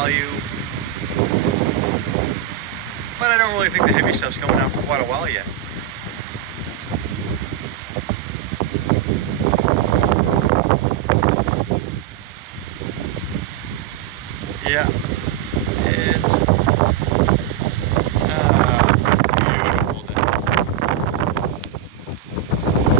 value. But I don't really think the heavy stuff's coming out for quite a while yet. Yeah.